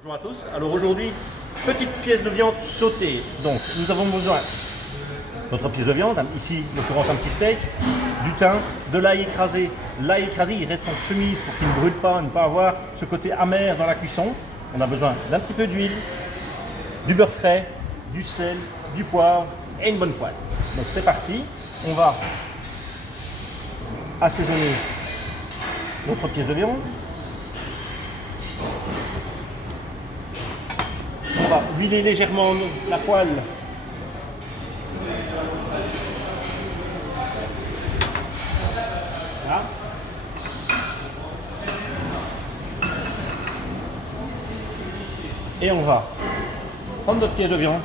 Bonjour à tous, alors aujourd'hui, petite pièce de viande sautée. Donc nous avons besoin de notre pièce de viande, ici en l'occurrence un petit steak, du thym, de l'ail écrasé. L'ail écrasé il reste en chemise pour qu'il ne brûle pas, ne pas avoir ce côté amer dans la cuisson. On a besoin d'un petit peu d'huile, du beurre frais, du sel, du poivre et une bonne poêle. Donc c'est parti, on va assaisonner notre pièce de viande. On va huiler légèrement la poêle. Voilà. Et on va prendre notre pièce de viande.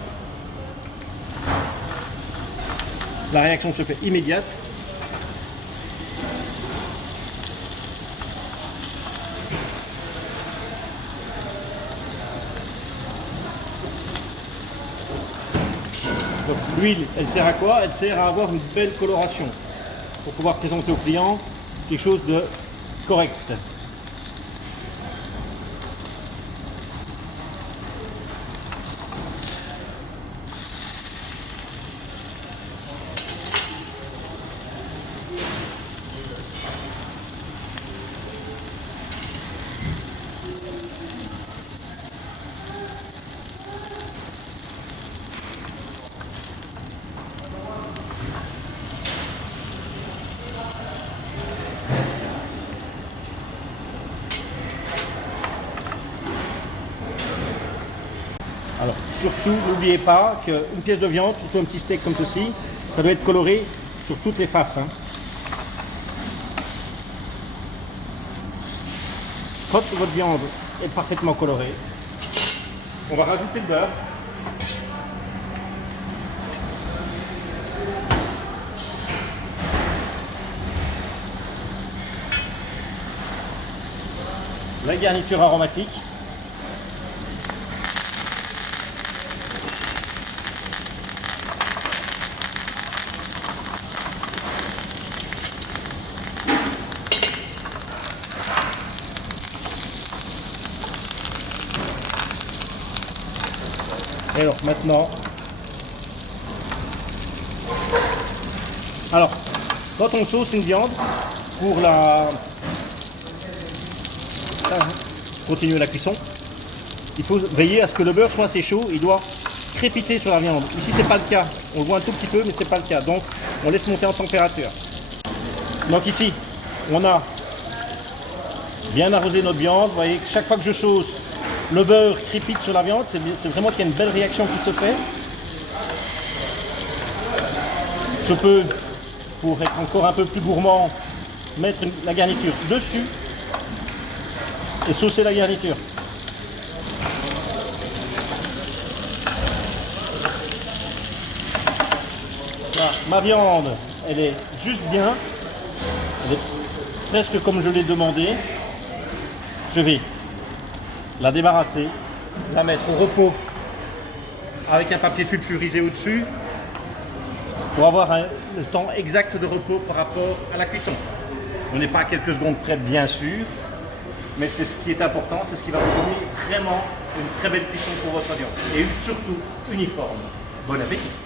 La réaction se fait immédiate. Donc l'huile, elle sert à quoi? Elle sert à avoir une belle coloration pour pouvoir présenter au client quelque chose de correct. Alors surtout, n'oubliez pas qu'une pièce de viande, surtout un petit steak comme ceci, ça doit être coloré sur toutes les faces. Quand votre viande est parfaitement colorée, on va rajouter le beurre. La garniture aromatique. Et alors maintenant, quand on sauce une viande pour continuer la cuisson, il faut veiller à ce que le beurre soit assez chaud, il doit crépiter sur la viande. Ici c'est pas le cas, on le voit un tout petit peu mais c'est pas le cas, donc on laisse monter en température. Donc ici on a bien arrosé notre viande, vous voyez que chaque fois que je sauce, le beurre crépite sur la viande, c'est vraiment qu'il y a une belle réaction qui se fait. Je peux, pour être encore un peu plus gourmand, mettre la garniture dessus et saucer la garniture. Voilà, ma viande, elle est juste bien, elle est presque comme je l'ai demandé. Je vais la débarrasser, la mettre au repos avec un papier sulfurisé au-dessus pour avoir le temps exact de repos par rapport à la cuisson. On n'est pas à quelques secondes près bien sûr, mais c'est ce qui est important, c'est ce qui va vous donner vraiment une très belle cuisson pour votre viande et surtout uniforme. Bon appétit!